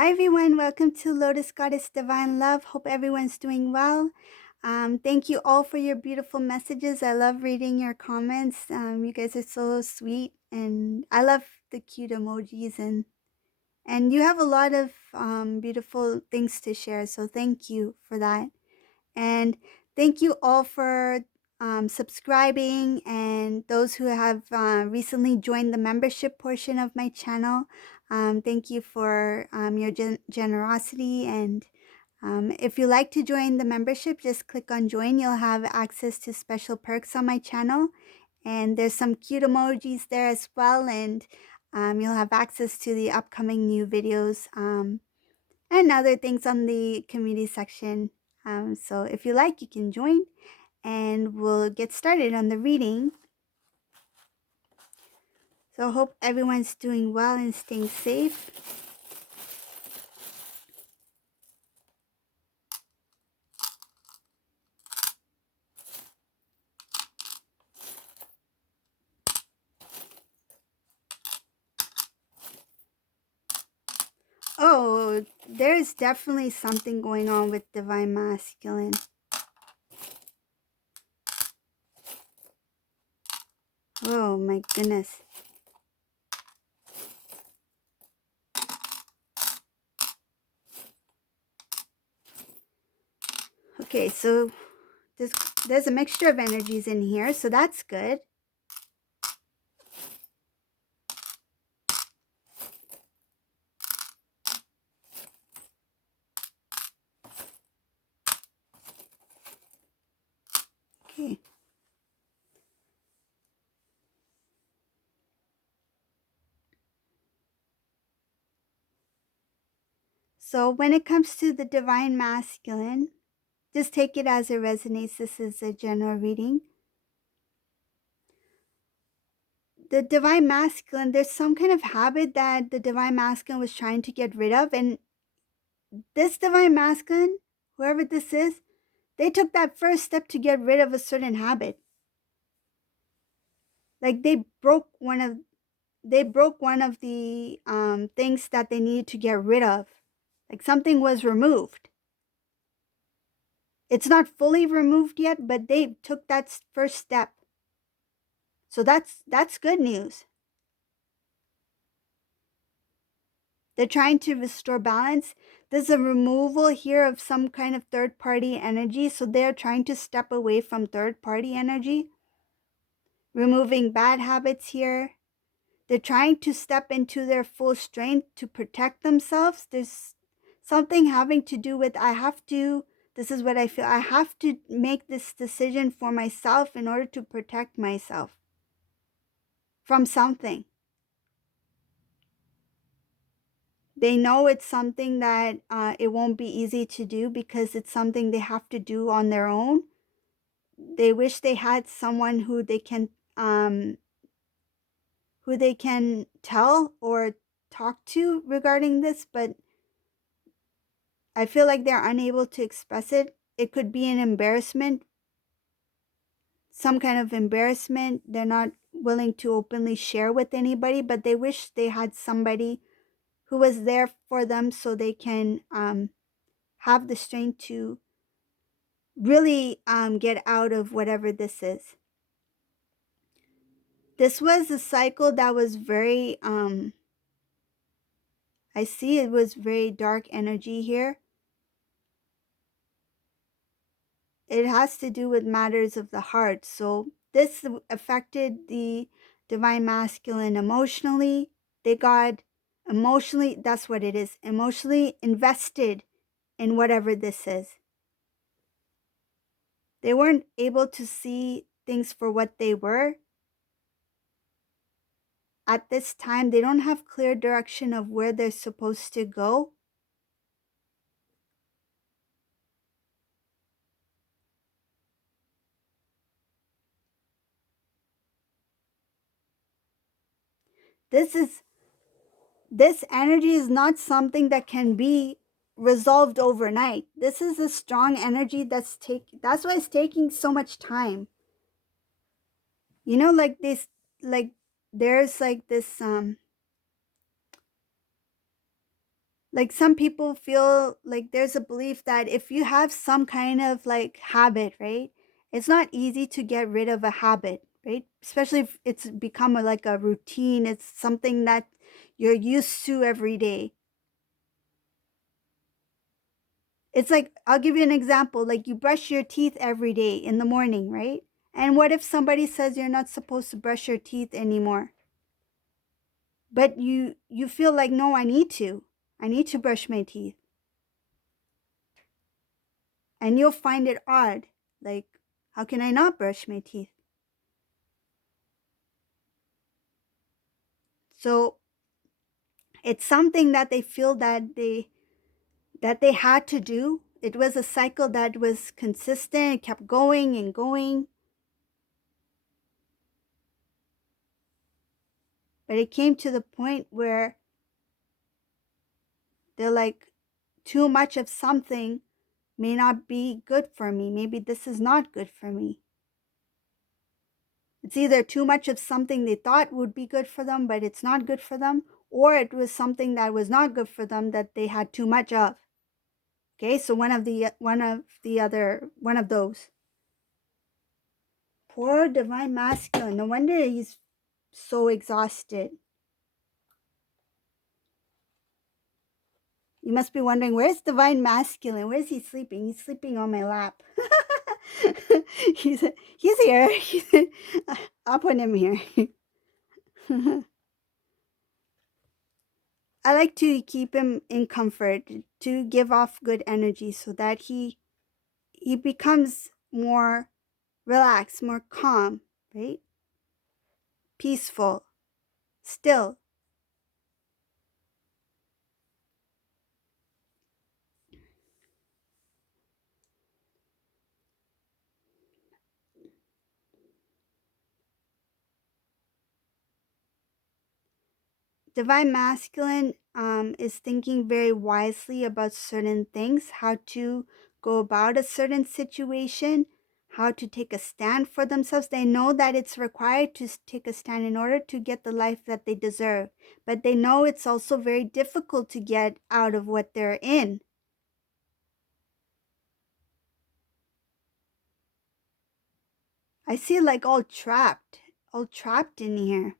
Hi everyone, welcome to Lotus Goddess Divine Love. Hope everyone's doing well. Thank you all for your beautiful messages. I love reading your comments. You guys are so sweet, and I love the cute emojis, and you have a lot of beautiful things to share. So thank you for that. And thank you all for subscribing, and those who have recently joined the membership portion of my channel. Thank you for your generosity. And if you like to join the membership, just click on join. You'll have access to special perks on my channel. And there's some cute emojis there as well. And you'll have access to the upcoming new videos. And other things on the community section. So if you like, you can join, and we'll get started on the reading. So I hope everyone's doing well and staying safe. Oh, there's definitely something going on with Divine Masculine. Oh my goodness. Okay, so there's a mixture of energies in here, so that's good. Okay. So when it comes to the Divine Masculine, just take it as it resonates. This is a general reading. The Divine Masculine, there's some kind of habit that the Divine Masculine was trying to get rid of. And this Divine Masculine, whoever this is, they took that first step to get rid of a certain habit. Like they broke one of the things that they needed to get rid of. Like something was removed. It's not fully removed yet, but they took that first step. So that's good news. They're trying to restore balance. There's a removal here of some kind of third-party energy. So they're trying to step away from third-party energy, removing bad habits here. They're trying to step into their full strength to protect themselves. There's something having to do with, this is what I feel, I have to make this decision for myself in order to protect myself from something. They know it's something that it won't be easy to do because it's something they have to do on their own. They wish they had someone who they can tell or talk to regarding this, but I feel like they're unable to express it. It could be an embarrassment, some kind of embarrassment. They're not willing to openly share with anybody, but they wish they had somebody who was there for them so they can have the strength to really get out of whatever this is. This was a cycle that was very, I see it was very dark energy here. It has to do with matters of the heart. So this affected the Divine Masculine emotionally. They got emotionally, that's what it is, emotionally invested in whatever this is. They weren't able to see things for what they were. At this time, they don't have clear direction of where they're supposed to go. This energy is not something that can be resolved overnight. This is a strong energy that's why it's taking so much time. You know, like this, like there's like this Like some people feel like there's a belief that if you have some kind of like habit, right? It's not easy to get rid of a habit, right? Especially if it's become like a routine, it's something that you're used to every day. It's like, I'll give you an example. Like you brush your teeth every day in the morning, right? And what if somebody says you're not supposed to brush your teeth anymore? But you feel like, no, I need to. I need to brush my teeth. And you'll find it odd. Like, how can I not brush my teeth? So it's something that they feel that they had to do. It was a cycle that was consistent, it kept going and going. But it came to the point where they're like, too much of something may not be good for me. Maybe this is not good for me. It's either too much of something they thought would be good for them, but it's not good for them, or it was something that was not good for them that they had too much of. Okay, so one of those. Poor divine masculine. No wonder he's so exhausted. You must be wondering, where's divine masculine? Where's he sleeping? He's sleeping on my lap. he's he's here. I'll put him here. I like to keep him in comfort, to give off good energy so that he becomes more relaxed, more calm, right? Peaceful, still. Divine masculine is thinking very wisely about certain things, how to go about a certain situation, how to take a stand for themselves. They know that it's required to take a stand in order to get the life that they deserve, but they know it's also very difficult to get out of what they're in. I see like all trapped in here.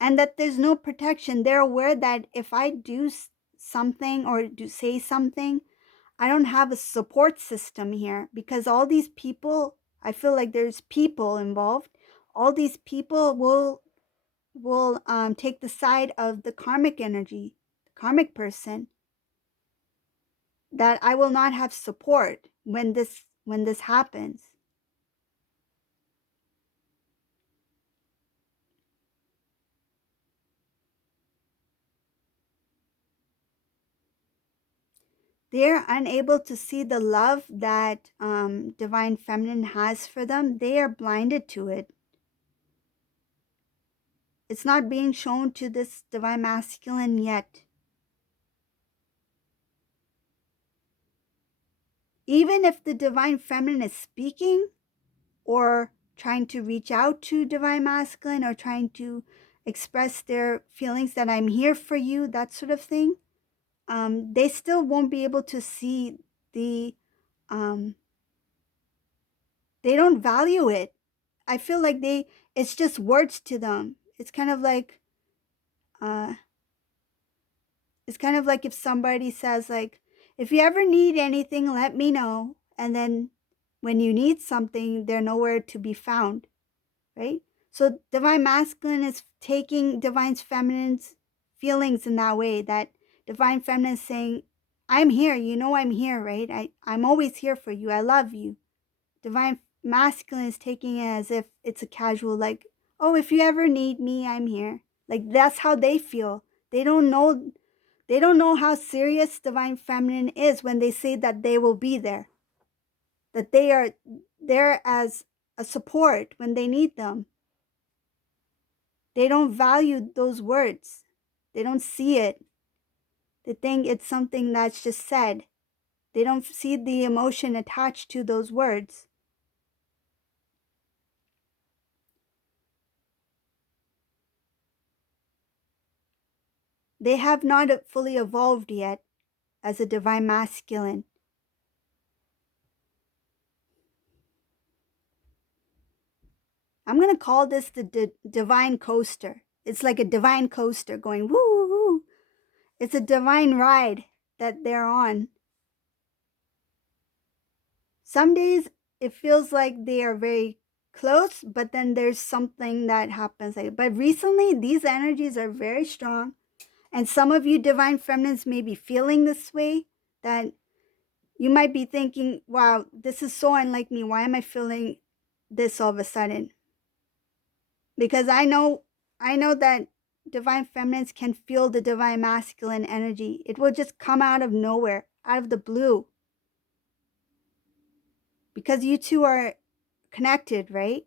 And that there's no protection. They're aware that if I do something or do say something, I don't have a support system here because all these people, I feel like there's people involved. All these people will take the side of the karmic energy, the karmic person, that I will not have support when this happens. They're unable to see the love that divine feminine has for them. They are blinded to it. It's not being shown to this divine masculine yet. Even if the divine feminine is speaking or trying to reach out to divine masculine or trying to express their feelings that I'm here for you, that sort of thing, they still won't be able to see the, um, they don't value it. I feel like it's just words to them. Uh, It's kind of like if somebody says like, if you ever need anything, let me know. And then when you need something, they're nowhere to be found, right? So divine masculine is taking divine feminine's feelings in that way, that divine feminine is saying, I'm here, you know I'm here, right? I'm always here for you. I love you. Divine masculine is taking it as if it's a casual, like, oh, if you ever need me, I'm here. Like that's how they feel. They don't know they don't know how serious divine feminine is when they say that they will be there, that they are there as a support when they need them. They don't value those words. They don't see it. They think it's something that's just said. They don't see the emotion attached to those words. they have not fully evolved yet as a divine masculine. I'm going to call this the divine coaster. It's like a divine coaster going woo, woo, woo. It's a divine ride that they're on. Some days it feels like they are very close, but then there's something that happens. But recently, these energies are very strong. And some of you divine feminines may be feeling this way, that you might be thinking, wow, this is so unlike me. Why am I feeling this all of a sudden? Because I know that divine feminines can feel the divine masculine energy. It will just come out of nowhere, out of the blue. Because you two are connected, right?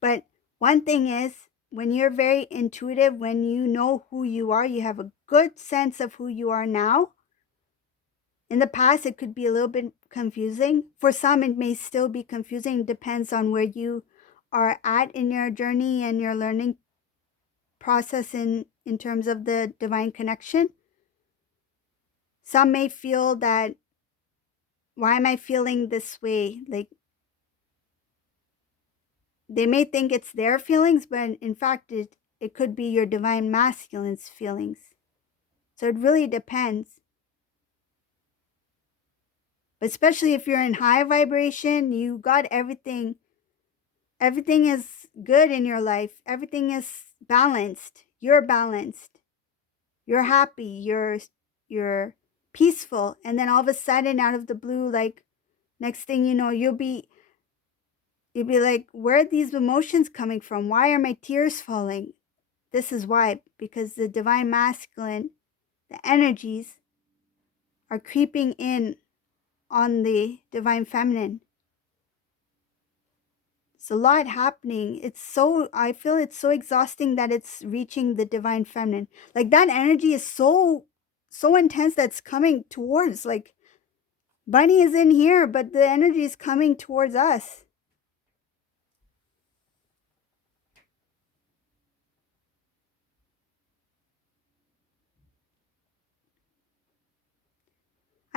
But one thing is, when you're very intuitive, when you know who you are, you have a good sense of who you are now. In the past, it could be a little bit confusing. For some, it may still be confusing. It depends on where you are at in your journey and your learning process in terms of the divine connection. Some may feel that, why am I feeling this way? Like, they may think it's their feelings, but in fact, it could be your divine masculine's feelings. So it really depends. But especially if you're in high vibration, you got everything. Everything is good in your life. Everything is balanced. You're balanced. You're happy. You're peaceful. And then all of a sudden, out of the blue, like next thing you know, you'll be like, where are these emotions coming from? Why are my tears falling? This is why, because the divine masculine, the energies are creeping in on the divine feminine. It's a lot happening. I feel it's so exhausting that it's reaching the divine feminine. Like that energy is so intense that's coming towards, like Bunny is in here, but the energy is coming towards us.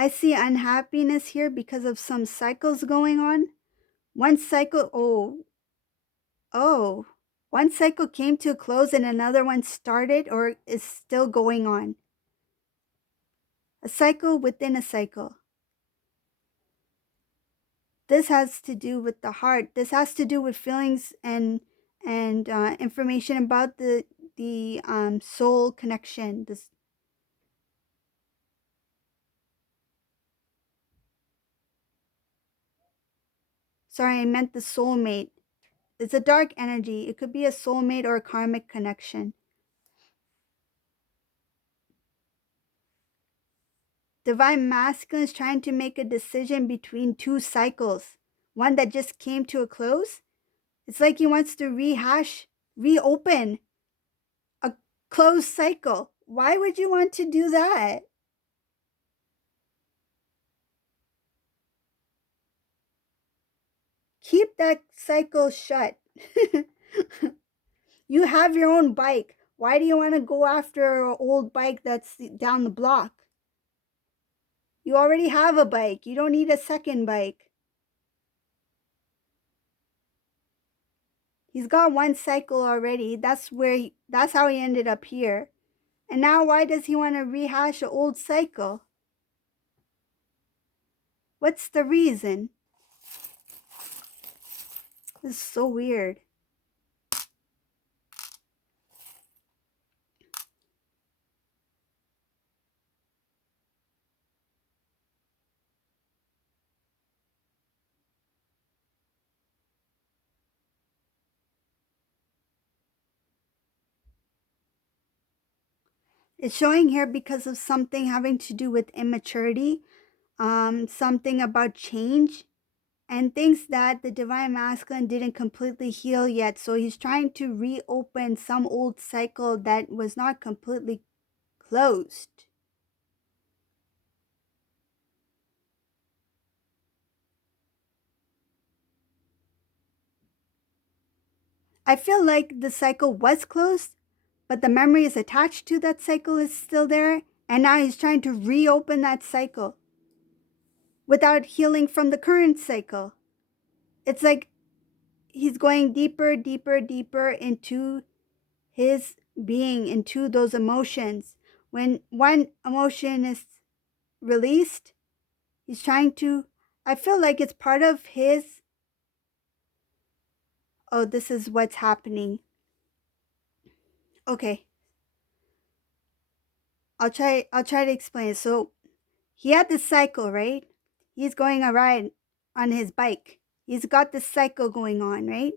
I see unhappiness here because of some cycles going on. One cycle, oh, one cycle came to a close and another one started or is still going on. A cycle within a cycle. This has to do with the heart. This has to do with feelings and information about the soul connection. Sorry, I meant the soulmate. It's a dark energy. It could be a soulmate or a karmic connection. Divine masculine is trying to make a decision between two cycles. One that just came to a close. It's like he wants to reopen a closed cycle. Why would you want to do that? Keep that cycle shut. You have your own bike. Why do you want to go after an old bike that's down the block? You already have a bike. You don't need a second bike. He's got one cycle already. That's how he ended up here. And now why does he want to rehash an old cycle? What's the reason? This is so weird. It's showing here because of something having to do with immaturity, something about change, and things that the divine masculine didn't completely heal yet. So he's trying to reopen some old cycle that was not completely closed. I feel like the cycle was closed, but the memory is attached to that cycle is still there, and now he's trying to reopen that cycle without healing from the current cycle. It's like he's going deeper, deeper, deeper into his being, into those emotions. When one emotion is released, he's trying to, I feel like it's part of his, oh, this is what's happening. Okay. I'll try to explain. So he had this cycle, right? He's going a ride on his bike. He's got this cycle going on, right?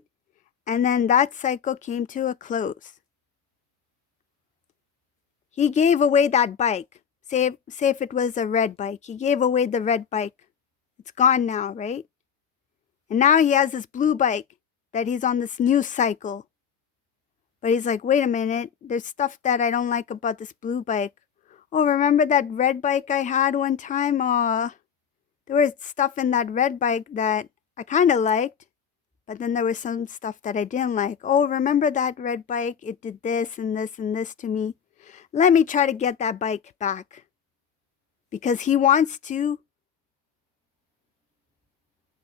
And then that cycle came to a close. He gave away that bike. Say if it was a red bike. He gave away the red bike. It's gone now, right? And now he has this blue bike that he's on this new cycle. But he's like, wait a minute, there's stuff that I don't like about this blue bike. Oh, remember that red bike I had one time? There was stuff in that red bike that I kind of liked, but then there was some stuff that I didn't like. Oh, remember that red bike? It did this and this and this to me. Let me try to get that bike back. Because he wants to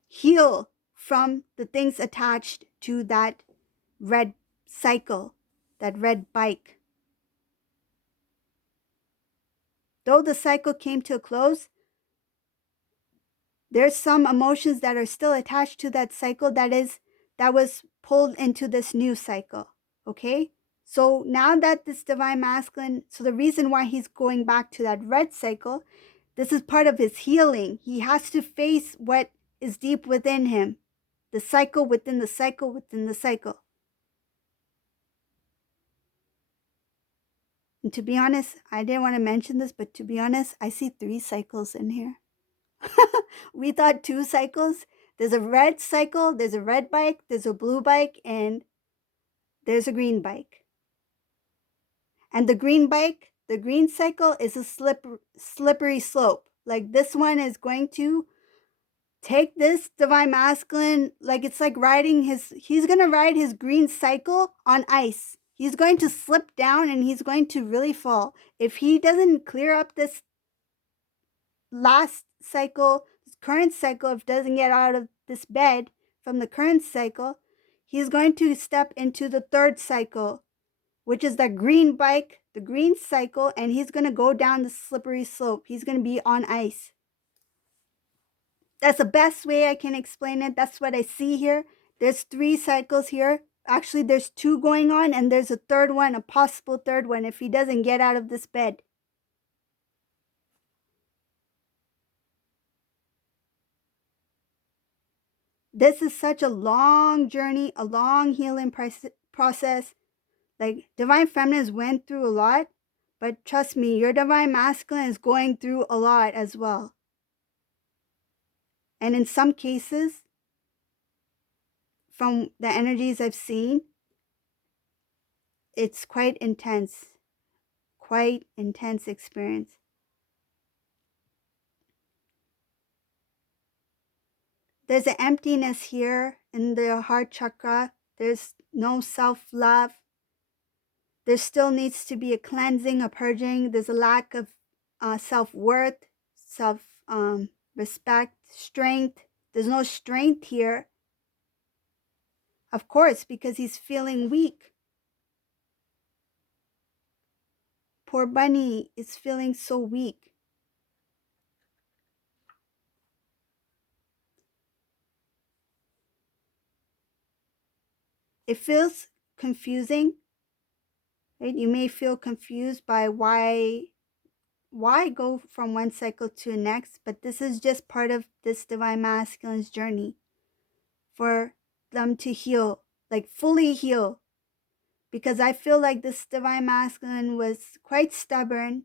heal from the things attached to that red cycle, that red bike. Though the cycle came to a close, there's some emotions that are still attached to that cycle that was pulled into this new cycle. Okay? So now that this divine masculine, so the reason why he's going back to that red cycle, this is part of his healing. He has to face what is deep within him. The cycle within the cycle within the cycle. And to be honest, I didn't want to mention this, but to be honest, I see 3 cycles in here. We thought 2 cycles. There's a red cycle, there's a red bike, there's a blue bike, and there's a green bike. And the green bike, the green cycle is a slippery slope. Like this one is going to take this divine masculine, like it's like he's going to ride his green cycle on ice. He's going to slip down and he's going to really fall. If he doesn't clear up this last cycle, this current cycle, if doesn't get out of this bed from the current cycle, he's going to step into the third cycle, which is the green bike, the green cycle, and he's going to go down the slippery slope. He's going to be on ice. That's the best way I can explain it. That's what I see here. There's 3 cycles here. Actually, there's 2 going on, and there's a third one, a possible third one, if he doesn't get out of this bed. This is such a long journey, a long healing process. Like, divine feminines went through a lot, but trust me, your divine masculine is going through a lot as well. And in some cases, from the energies I've seen, it's quite intense experience. There's an emptiness here in the heart chakra. There's no self-love. There still needs to be a cleansing, a purging. There's a lack of self-worth, self-respect, strength. There's no strength here. Of course, because he's feeling weak. Poor Bunny is feeling so weak. It feels confusing, right? You may feel confused by why go from one cycle to the next, but this is just part of this divine masculine's journey for them to heal, like fully heal. Because I feel like this divine masculine was quite stubborn.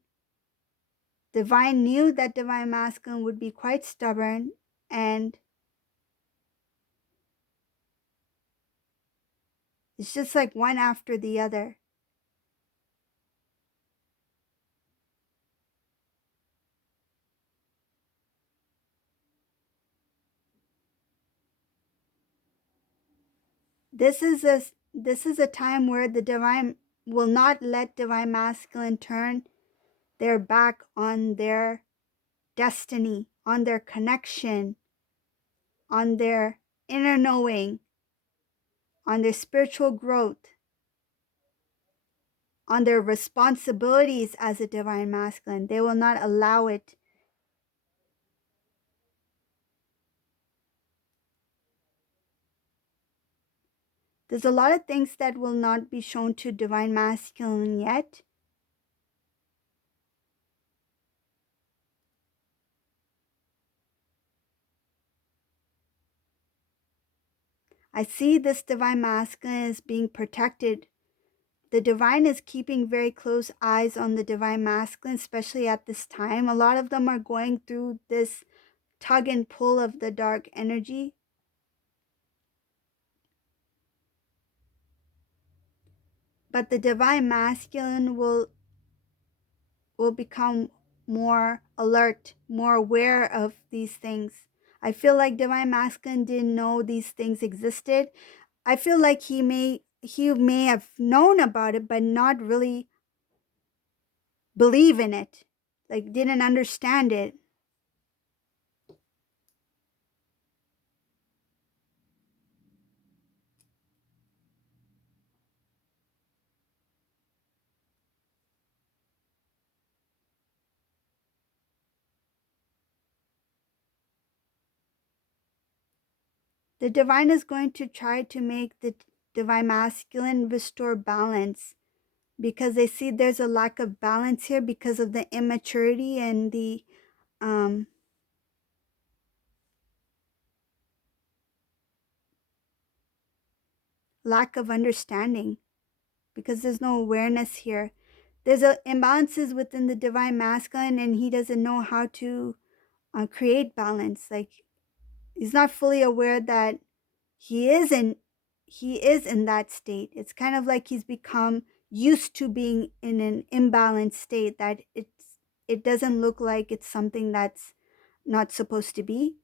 Divine knew that divine masculine would be quite stubborn, and it's just like one after the other. This is this is a time where the divine will not let divine masculine turn their back on their destiny, on their connection, on their inner knowing, on their spiritual growth, on their responsibilities as a divine masculine. They will not allow it. There's a lot of things that will not be shown to divine masculine yet. I see this divine masculine as being protected. The divine is keeping very close eyes on the divine masculine, especially at this time. A lot of them are going through this tug and pull of the dark energy. But the divine masculine will become more alert, more aware of these things. I feel like divine masculine didn't know these things existed. I feel like he may have known about it, but not really believe in it, like didn't understand it. The divine is going to try to make the divine masculine restore balance, because they see there's a lack of balance here because of the immaturity and the um, lack of understanding, because there's no awareness here. There's imbalances within the divine masculine, and he doesn't know how to create balance. Like, he's not fully aware that he is in that state. It's kind of like he's become used to being in an imbalanced state, that it doesn't look like it's something that's not supposed to be.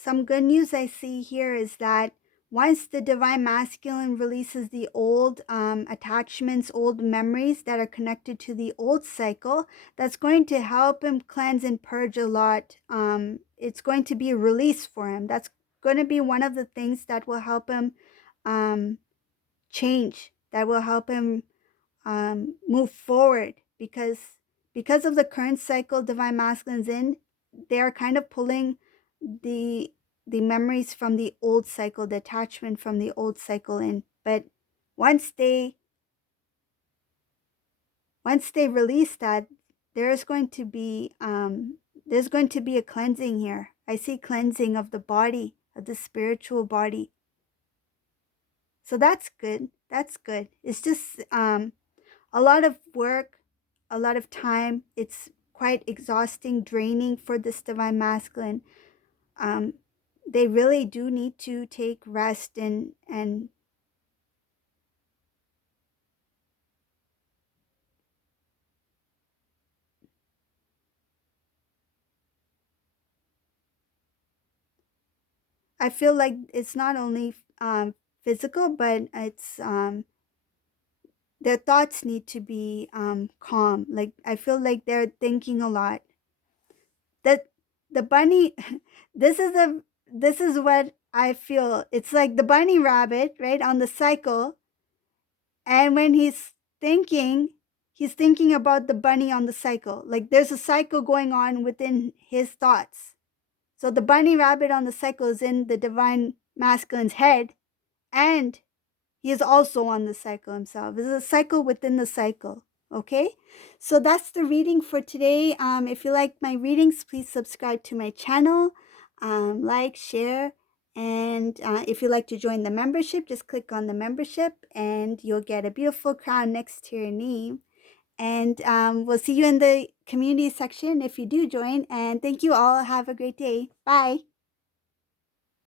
Some good news I see here is that once the divine masculine releases the old attachments, old memories that are connected to the old cycle, that's going to help him cleanse and purge a lot. It's going to be a release for him. That's going to be one of the things that will help him um, change, that will help him move forward, because of the current cycle divine masculines in, they are kind of pulling the memories from the old cycle, the attachment from the old cycle in. But once they release that, there's going to be a cleansing here. I see cleansing of the body, of the spiritual body. So that's good. That's good. It's just a lot of work, a lot of time. It's quite exhausting, draining for this divine masculine. Um, they really do need to take rest, and I feel like it's not only physical, but it's their thoughts need to be calm. Like, I feel like they're thinking a lot. That the bunny, this is what I feel. It's like the bunny rabbit, right, on the cycle. And when thinking, he's thinking about the bunny on the cycle. Like, there's a cycle going on within his thoughts. So the bunny rabbit on the cycle is in the divine masculine's head, and he is also on the cycle himself. It's a cycle within the cycle. Okay, so that's the reading for today. If you like my readings, please subscribe to my channel, like, share, And if you'd like to join the membership, just click on the membership and you'll get a beautiful crown next to your name. And we'll see you in the community section if you do join. And thank you all. Have a great day. Bye.